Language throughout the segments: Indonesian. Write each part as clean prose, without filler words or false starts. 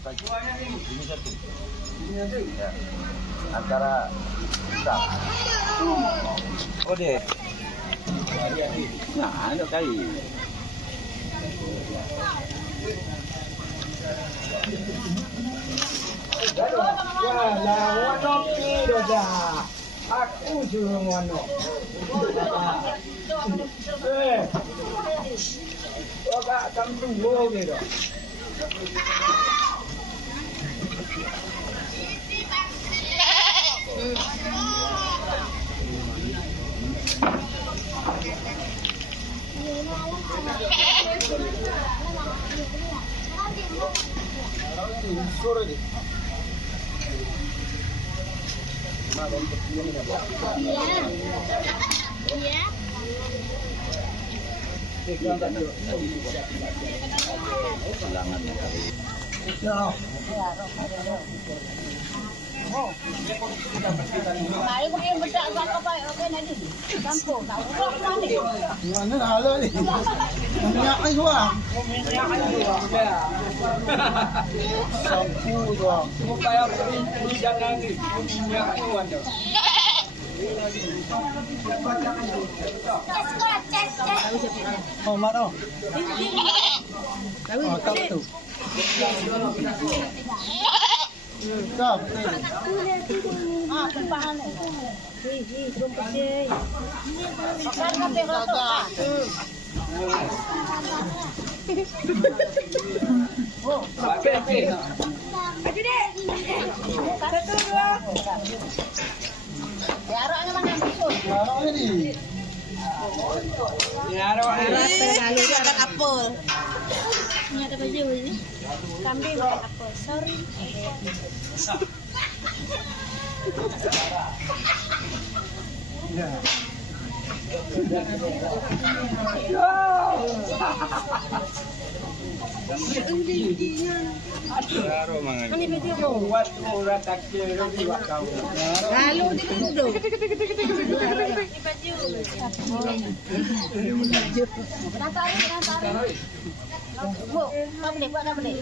Ini satu. Ya. Antara besar. Oh deh. Nah, ada kali. Wah, lawan kopi dah. Aku suruh ngono. Kau tak kampung gua gitu. Suruh ni. Mari pergi bedak kat apa okey nanti. Campur tahu apa ni? Mana halal ni? Minyak ni gua. Sampu tu. Supaya beli jangan ni. Minyak tu ada. Oh, mana? Oh, tak tu. Kau. Ah, kumpahan ni. Belum pergi. Makan kape rotok. Oh, Kape. aja deh. Satu dua. Yaraknya mana musuh? Mana ni? Terlalu dia ada apel. Ini ada baju ni. Kambing ada apel. Sorry. Ya. Ini baju buat orang tak kira buat kau. Lalu di baju. Kenapa ni? Bu, apa ni? Buat apa ni?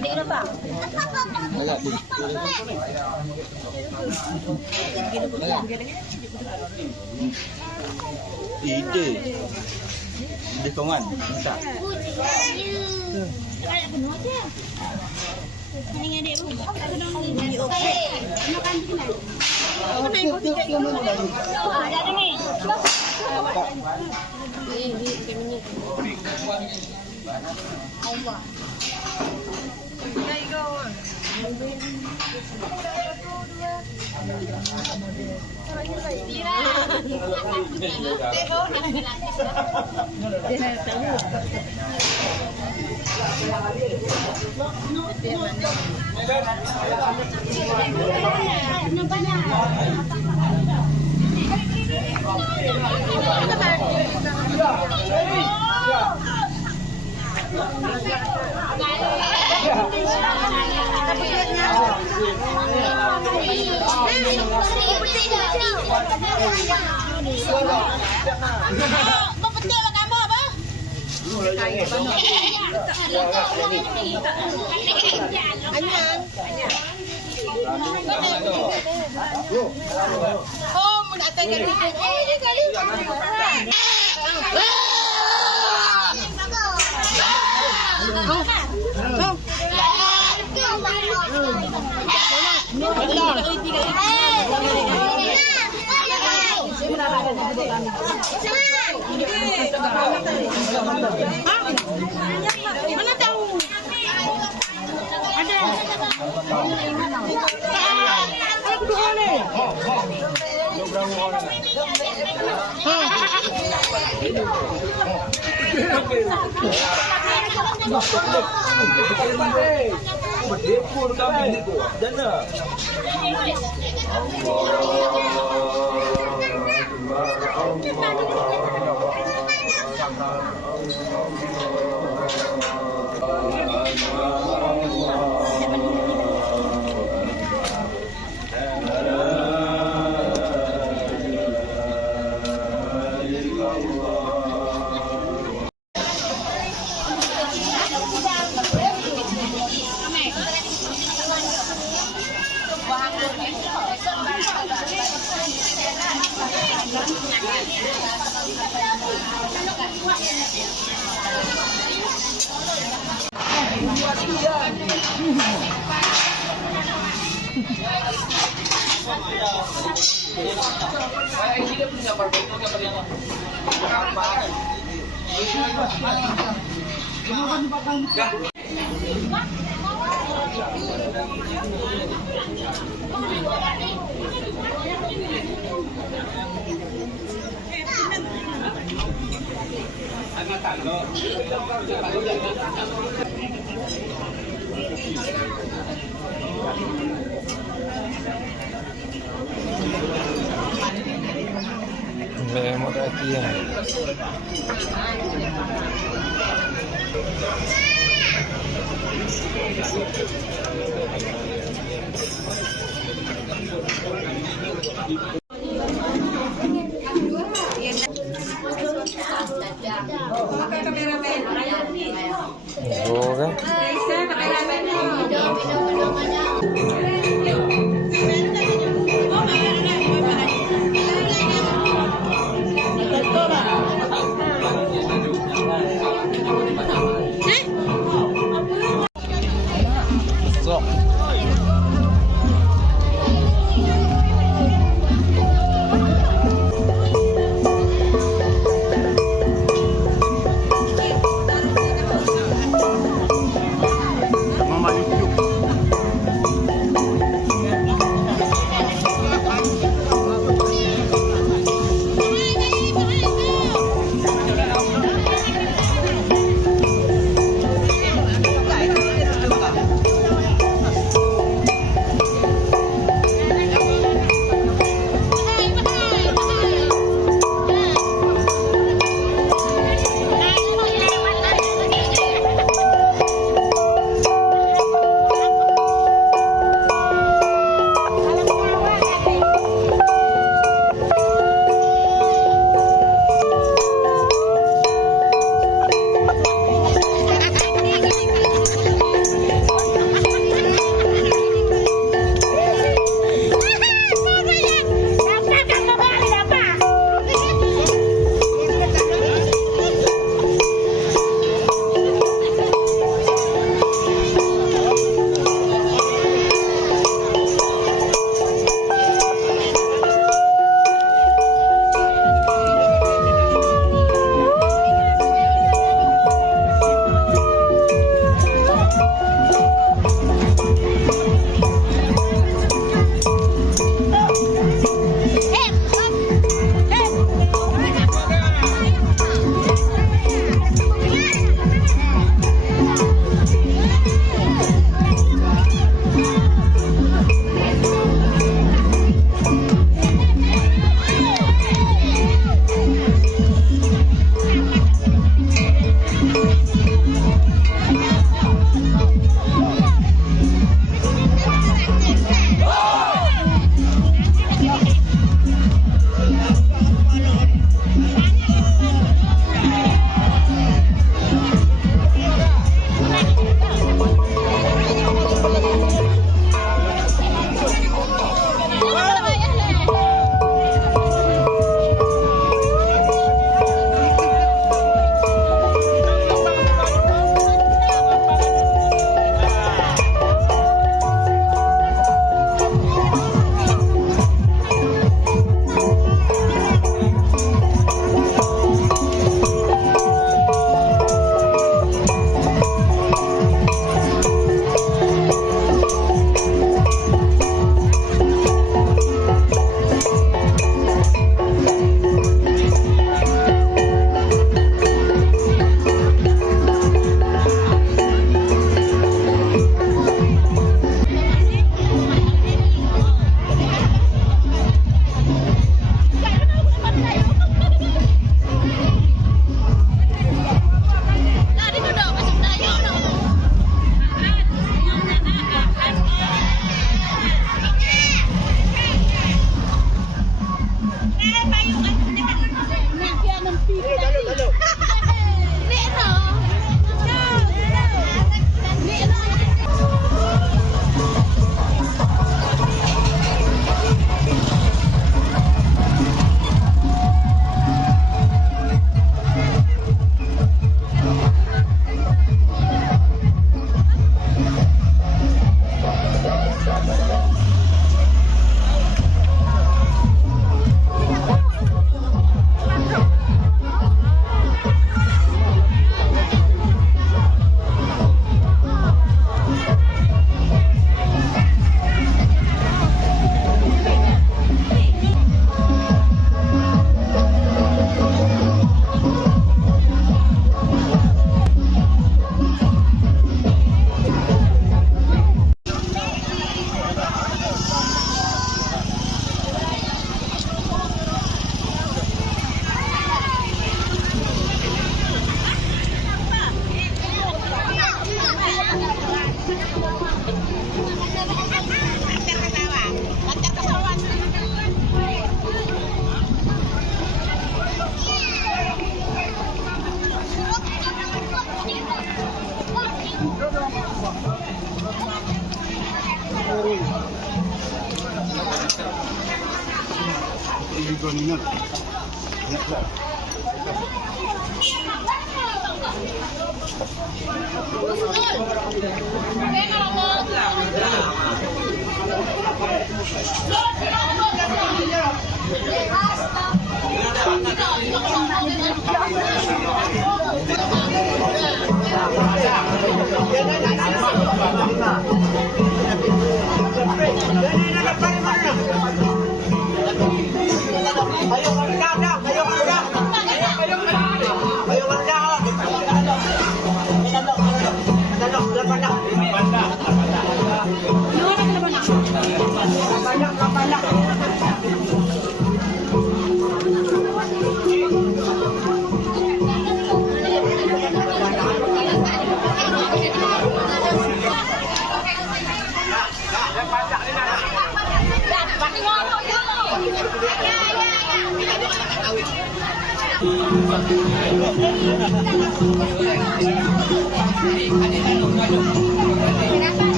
Dek dah bang. Ide. Ide kawan. Minta. Ada penuh je. Ini adik bu. Ini okey. Makan di mana? Mana ikut tiga itu? Ada ni. Ini kami. Allah. Đây go. Oh, mau nak tanya mana tahu? Ada. Aku dua ni. Berdepur kami ni tu. Jana. Memang kaki ya. Oh kan? Sok.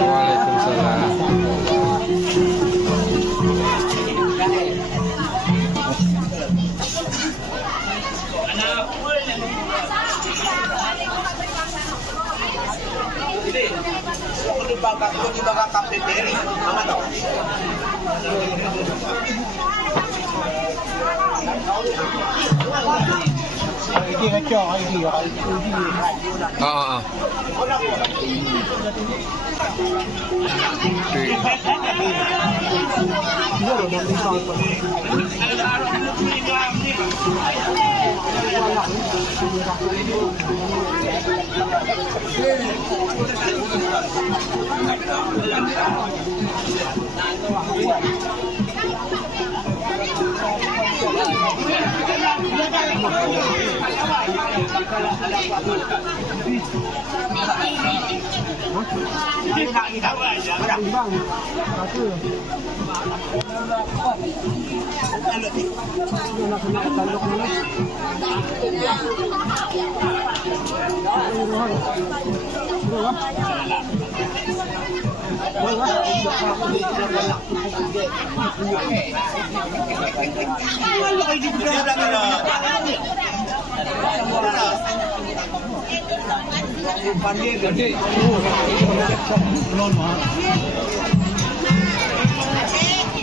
Waalaikumsalam. Di bawah KPPR, apa tahu? Oo.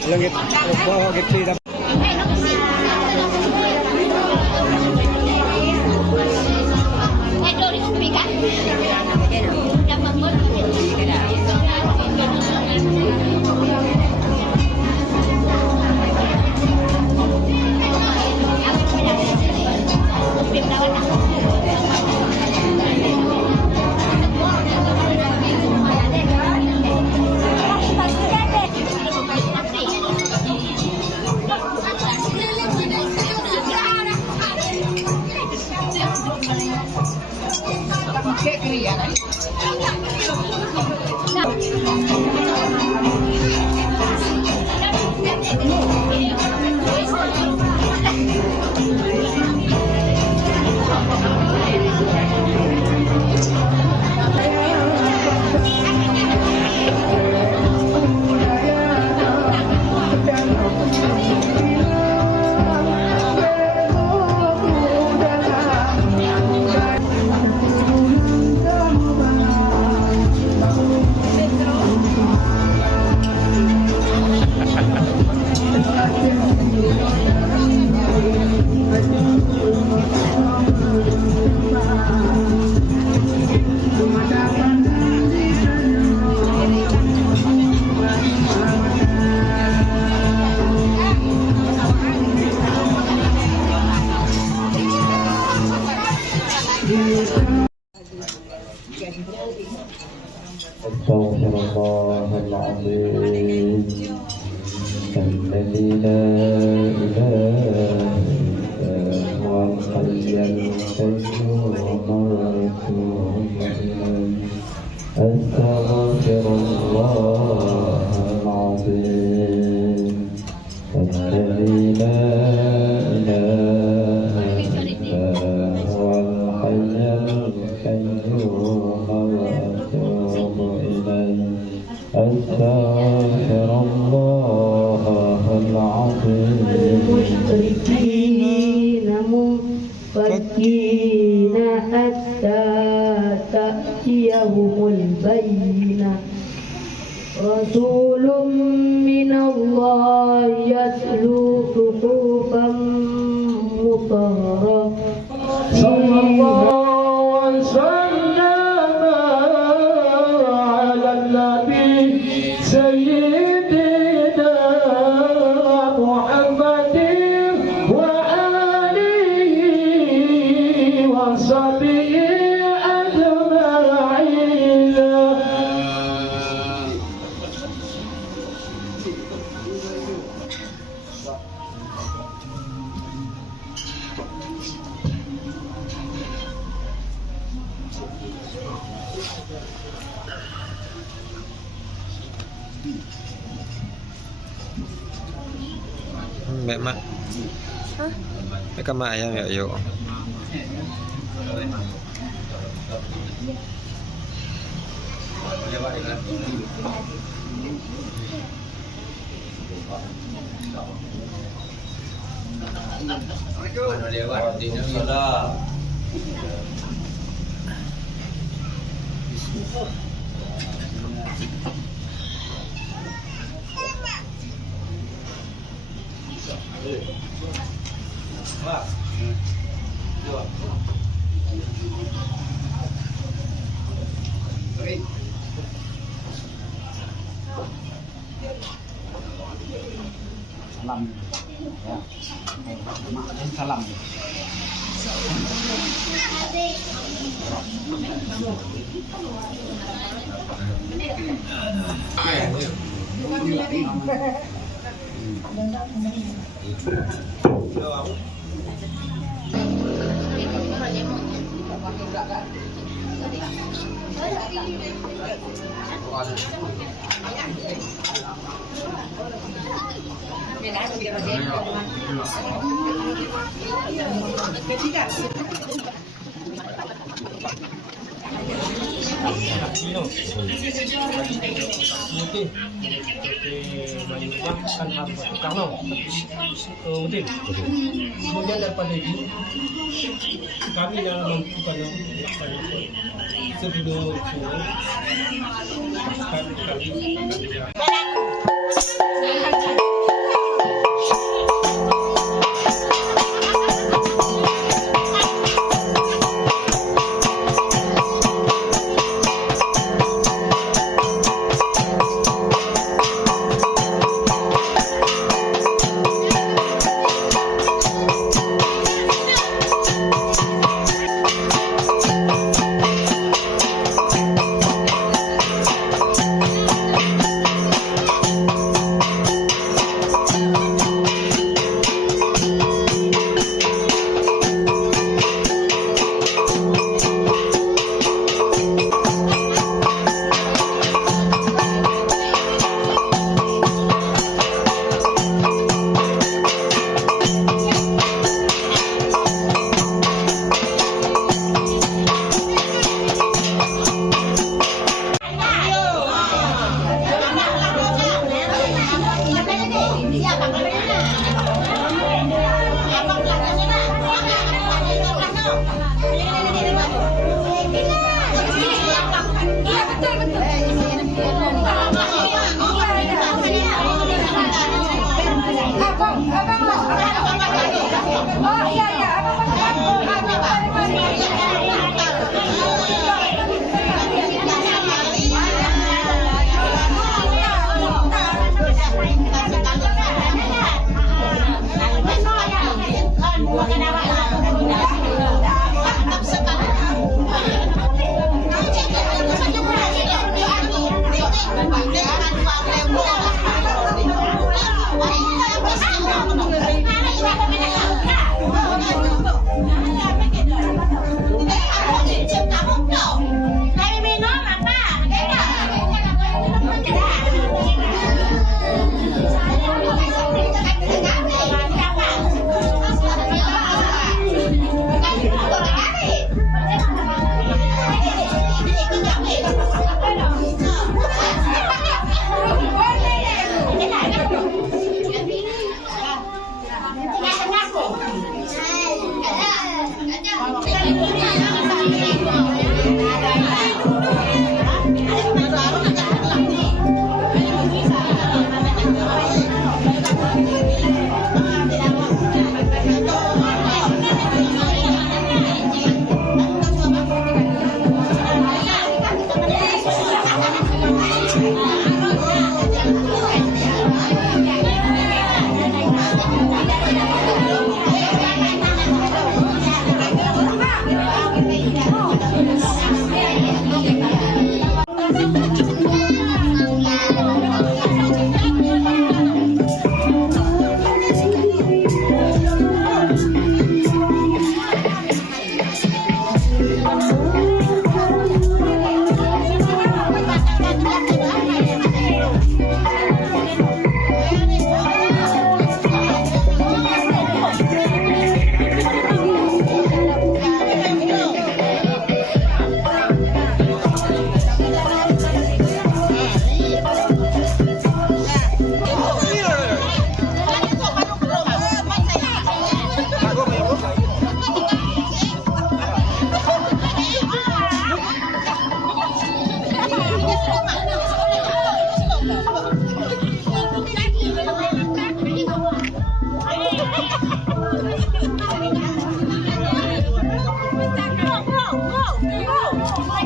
Langit, kita Astaghfirullahaladzim Alladzi la ilaha illa huwal hayyul qayyum Astaghfirullahaladzim Alladzi la ilaha illa huwal hayyul القيوم وأتوب إليه أستغفر الله العظيم المشركين منفكين حتى تأتيهم البينة رسول من الله يتلو صحفا مطهرة صلى الله وسلم على النبي سيدنا محمد وآله وصحبه أجمعين. Mẹ mak. Mereka mak ayam ya yuk. Salam. Ya. Makan salam. Kemudian daripada itu kami dalam melakukan sebelum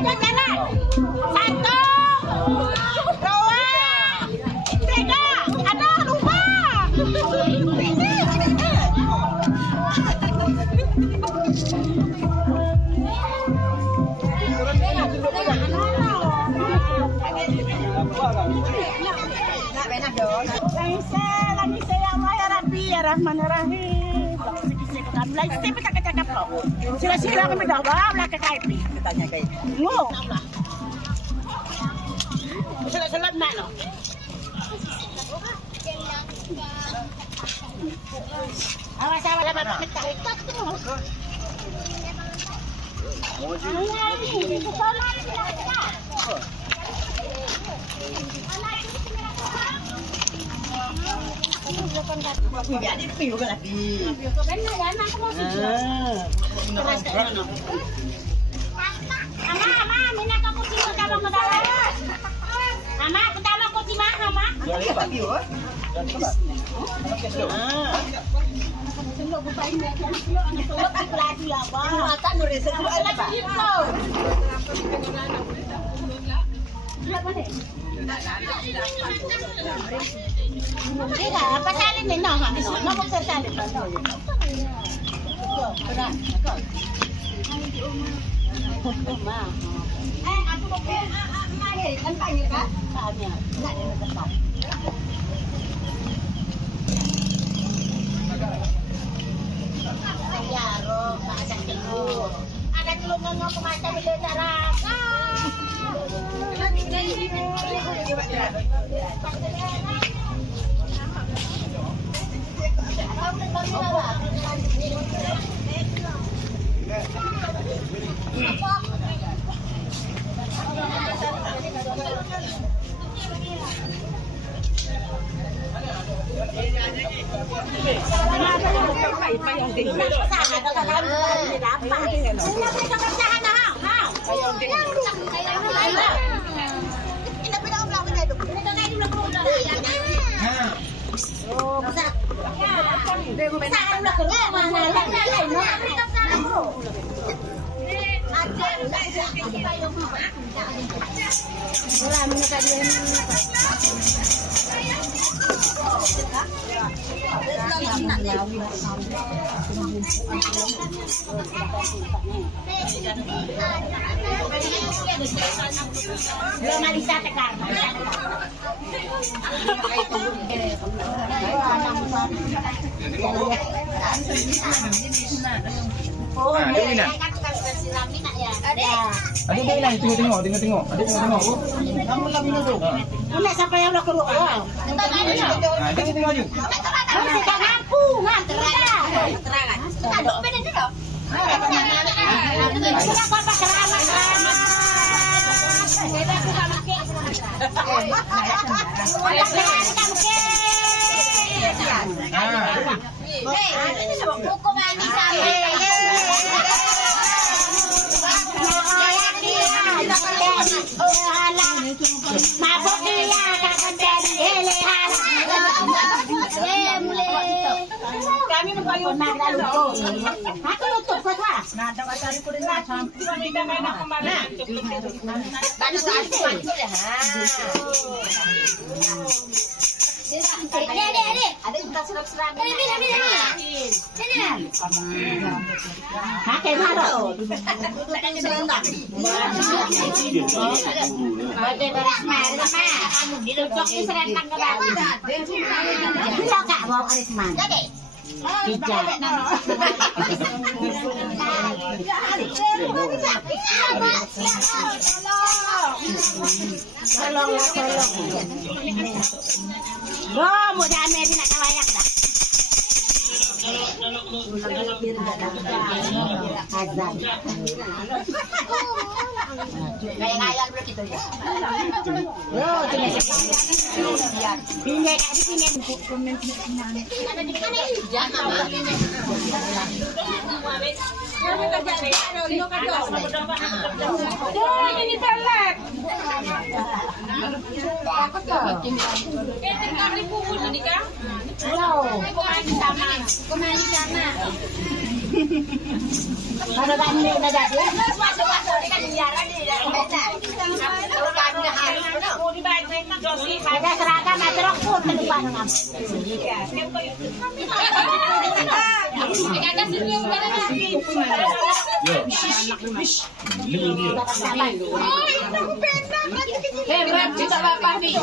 ayo jalan. 1, 2, 3. Aduh, lupa. Laisa ya Allah ya Rabbi ya Rahman ya Rahim. Laisa cakap-cakap kok. Sila-sila kami dah bawa ke KIP. Tanya kayak. Ngo. Salat mana? Awas dapat kita. Jadi piu ke lagi. Ama, mina ka kursi mo tama mo daw. Ama, tama kursi ma, ama. Jadi Pak Piu. Pasalin din no, no magsasalin pa no. Ako ba po? Ang kanya ka? Kanya. Yaro, ada telur. Ada telur ngomong kemana bila darah. Oh, ini nak. Adik dia hilang, tengok. Adik tengok. Kamu lagi tu. Mana siapa yang nak keluar? Adik tengok aja. Kamu tidak mampu, terang. Ada benda tu tak? Kita kau pakai ramai. Kita buka makan. Hukum mandi sampai. Mabuk dia takkan jadi kami membayar nada lupa. Aku lupa kau tak? Nada kau cari kuring macam. Kita main nak kemana? Tadi Adik. Ada kita serap-serap. Ini. Pakai baru. Baca baris mana? Duduk di serentang kerat. Kita tak bawa baris mana? Tidak. Tolong. Mudah Mary nak kawayak dah. Azan. Gaya-gaya dulu gitu ya. Loh, pindah kat sini komen sini. Ada di mana? Jangan ini telek. Kalau tak ni dah jadi. Masuk-masuk dekat penjara ni. Ada seragam, ada rok pun lupa dengan. Berat juga bapak nih.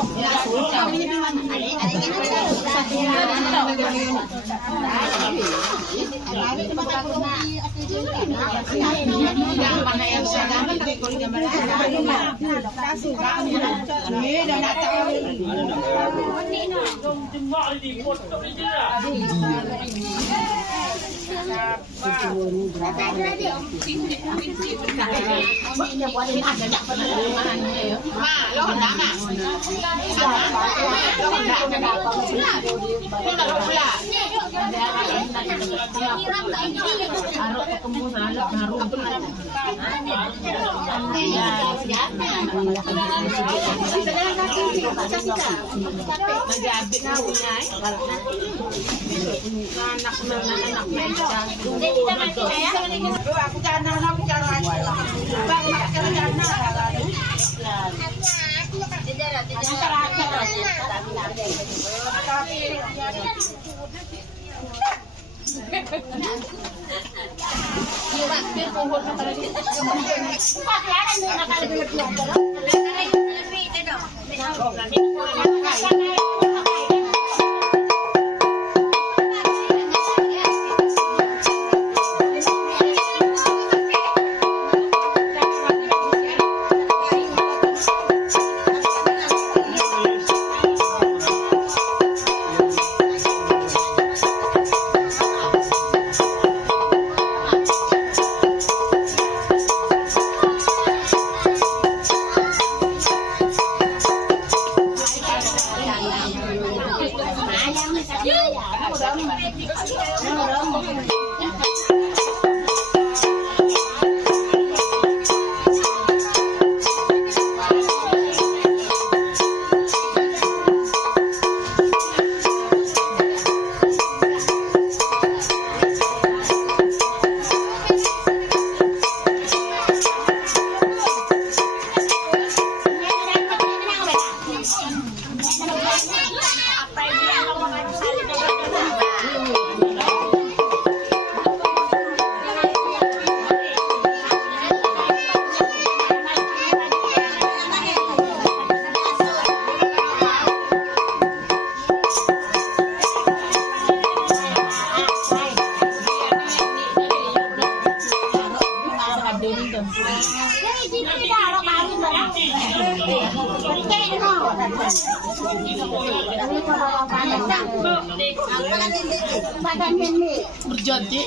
Berjanji.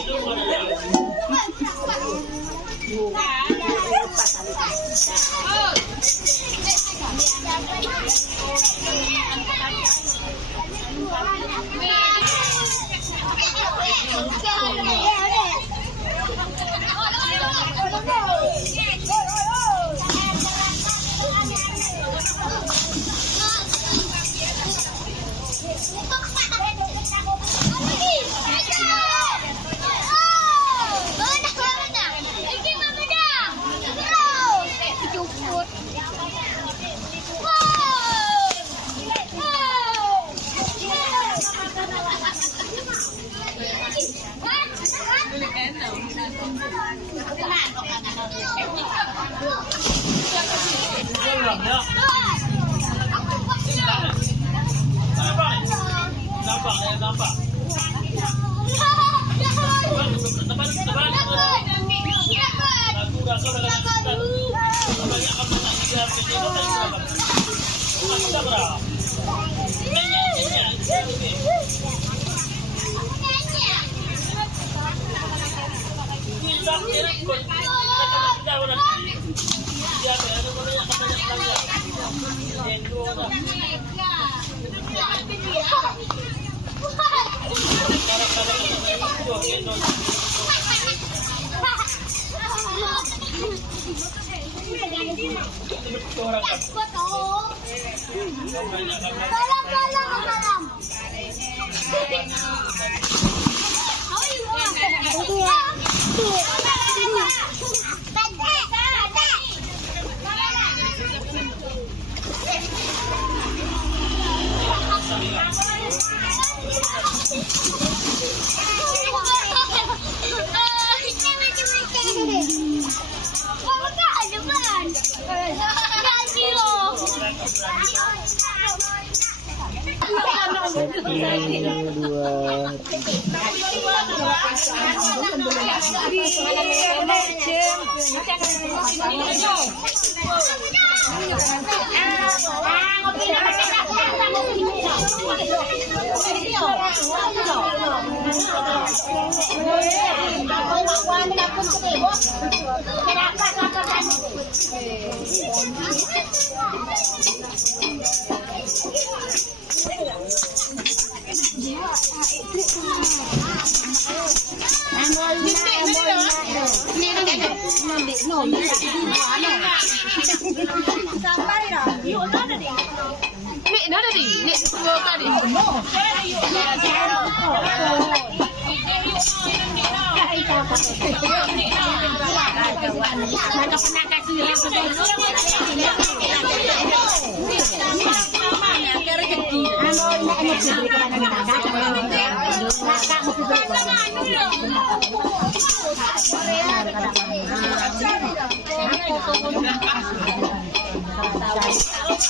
Nek dah tadi, nek dua kali.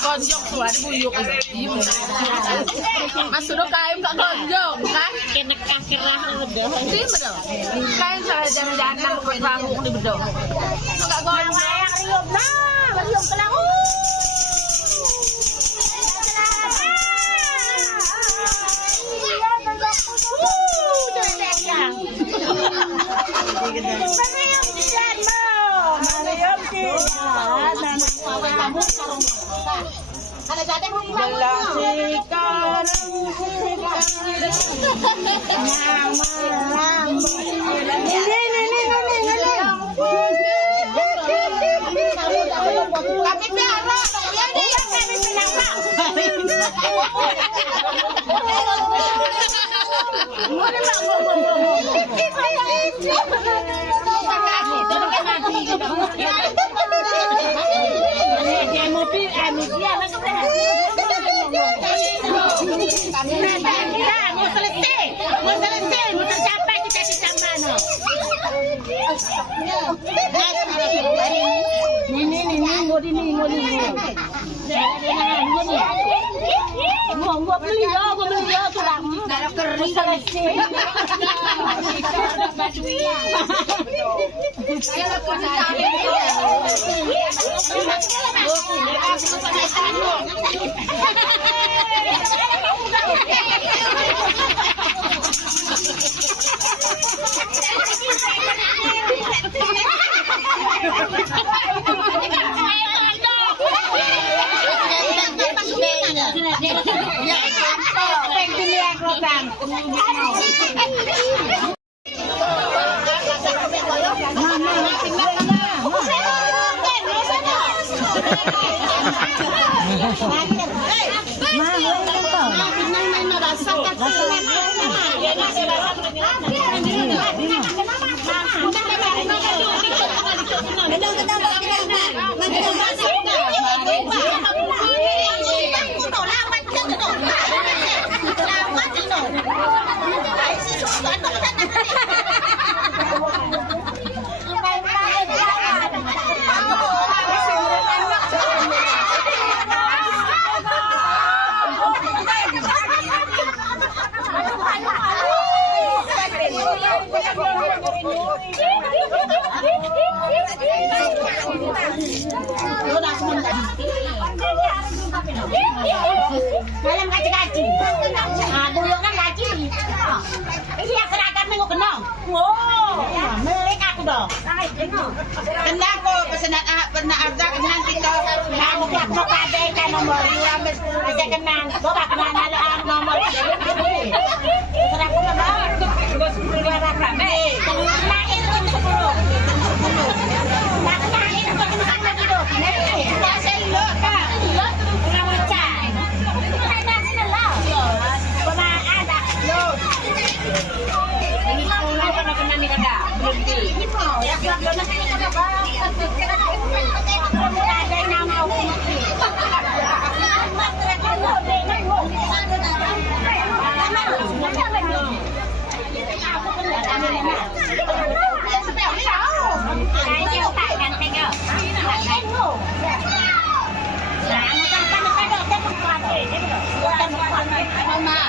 Gonjok tuh ada buyuk ini. Masuk do kain tak gonjok kan? Kena kakirah udah. Ini betul. Kain saya jangan buat rambut di betul. Enggak gonjok. Riup nah, riup kelang. Mau tercapai cita-cita mana? Ini, mau beli ya, sudah kering selesai. Dalam kaci-kaci. Ah, dulu kan kaci. Ini yang seragam minggu kenal. Wow, milik aku dong. Kenal kok pesanan pernah ada nanti kau kamu mau ada nomor dua aja kenal. Gua gak kenal nomor. Seragam apa? Gua 10 orang rame. Nah, itu 10. Nah, itu kan lagi dong. Nah, selok kan. Orang macam. Ada senela. Ada. Ini semua kena ni kada. Belum di. Ini mau ya belum nak ni kada. Ada nama aku. Mama.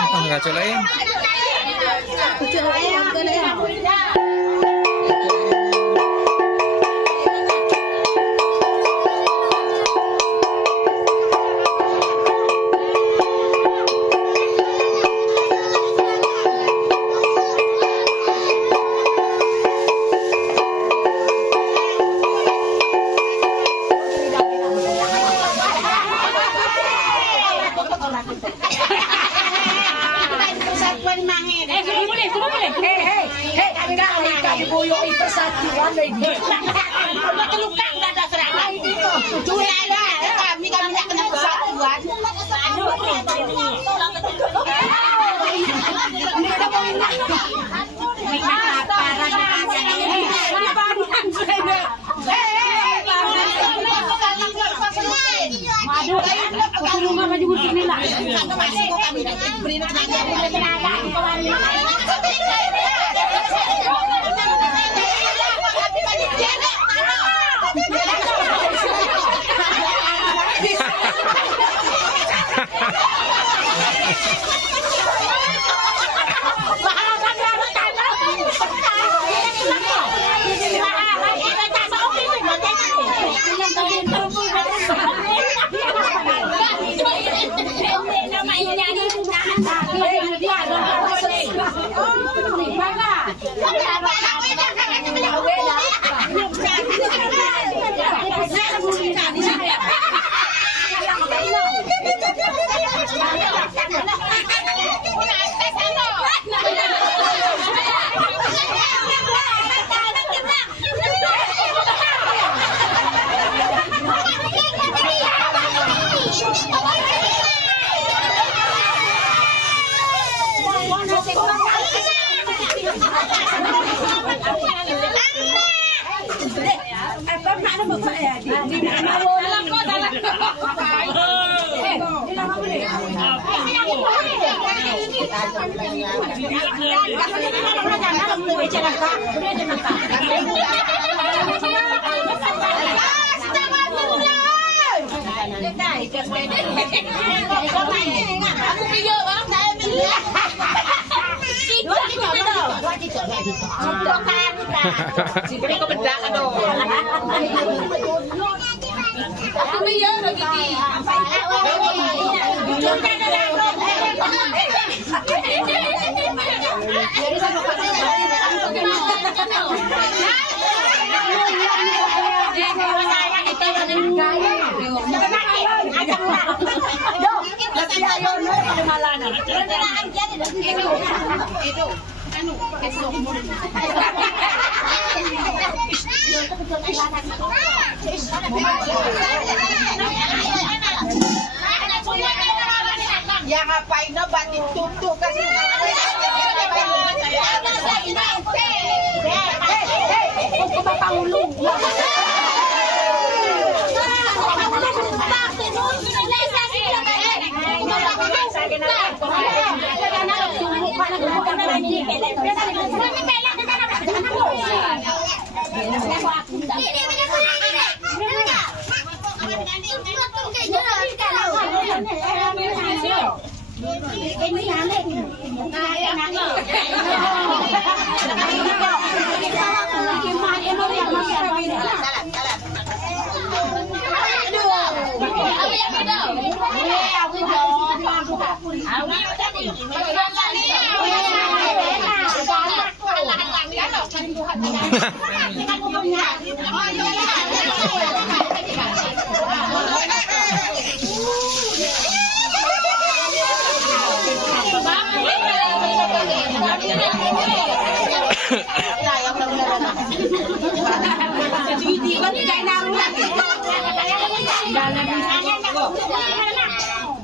Apa nggak colain? Ya ngapain no batin tutup kasih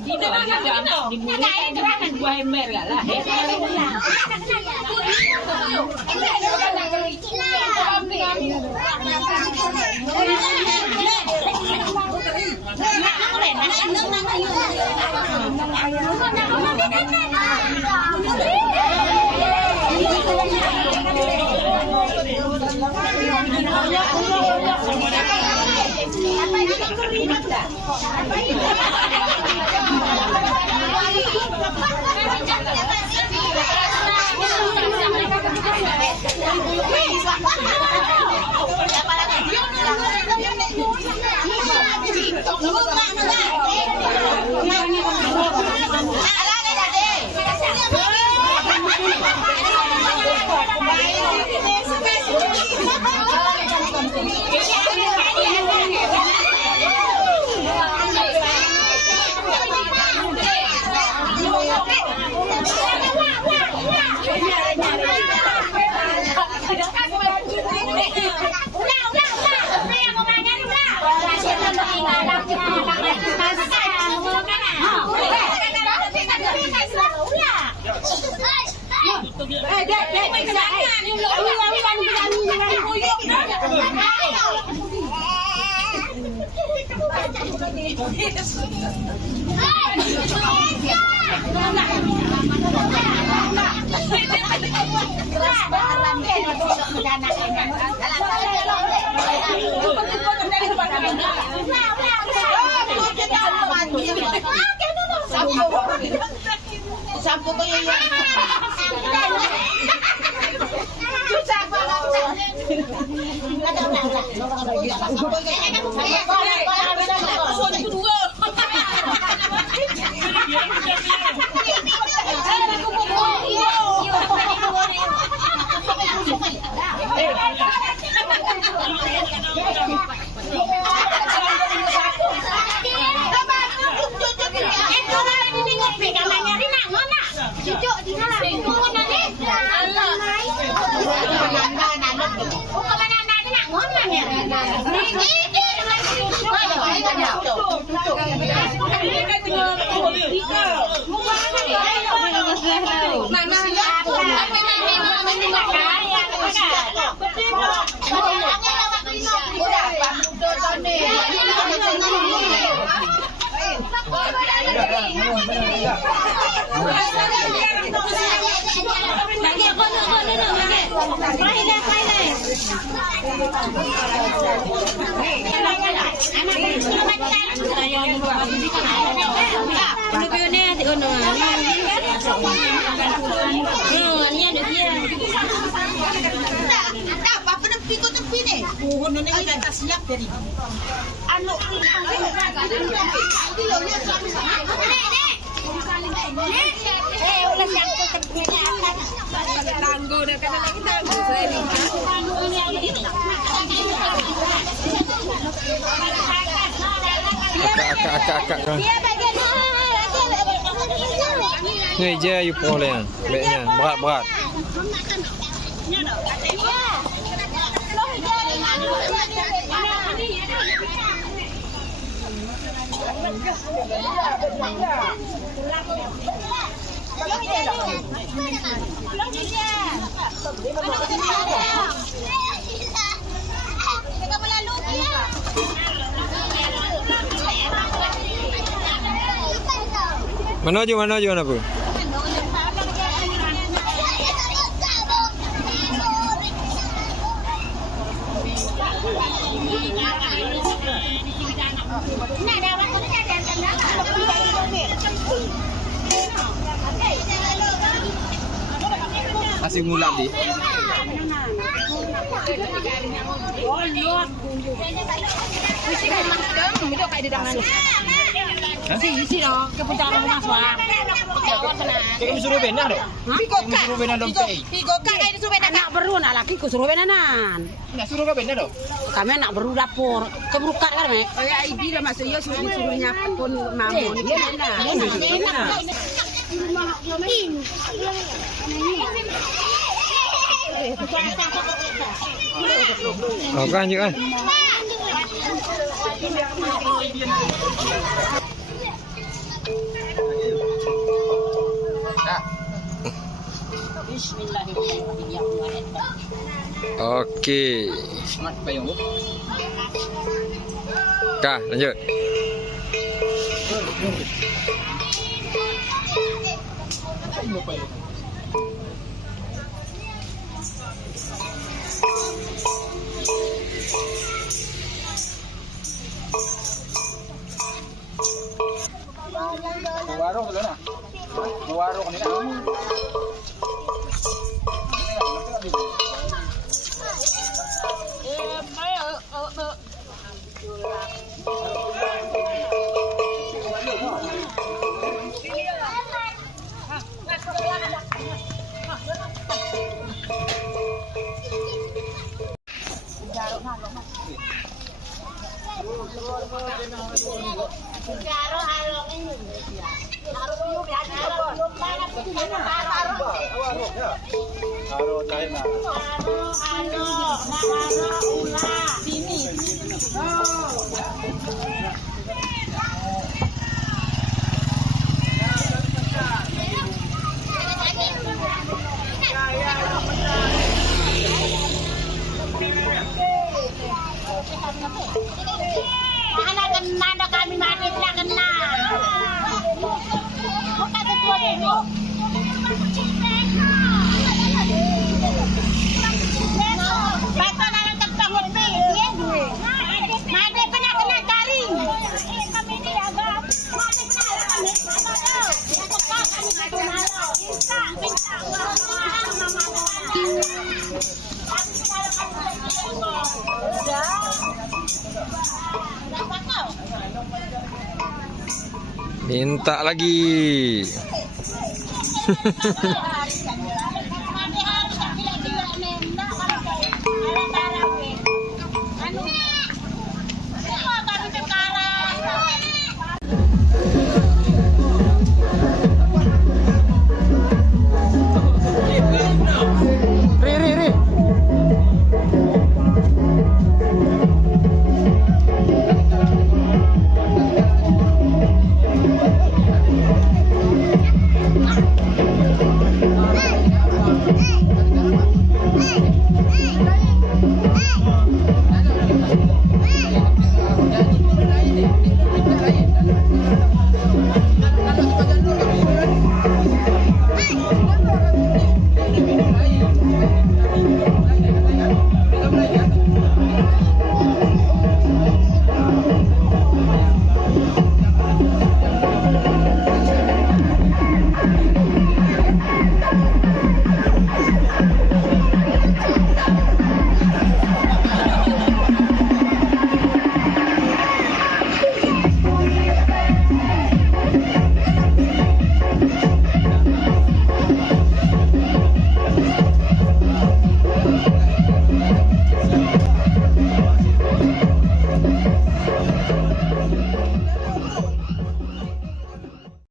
Dito Sampo ko yun. Akak kan. Ni je you boleh. Baiknya berat-berat. Mana je mana apa? Asyik mulak di. Isi dong, kepuncaran rumah suara. Kau suruh benar dong. Suruh benar dong. Pigo kak ini suruh benar. Nak beru nak laki ku suruh benanan. Nak suruh kau benar dong. Kami nak beru dapur. Keburu kak kan mek. Kayak ID dah masuk ya suruh nyapun mamu ni mana? Oh kan je kan. Bismillahirrahmanirrahim. Okey. Semat payung. Kah, lanjut. Warung dulu nah. Warung ni nah. Mana kena dah kami mati tak kena. Bukan ketua demo. Betul dalam tempat hotel dia. Made kena cari. Kami ni agak made kena kami. Bukan kami satu malam. Minta Minta lagi. Anu.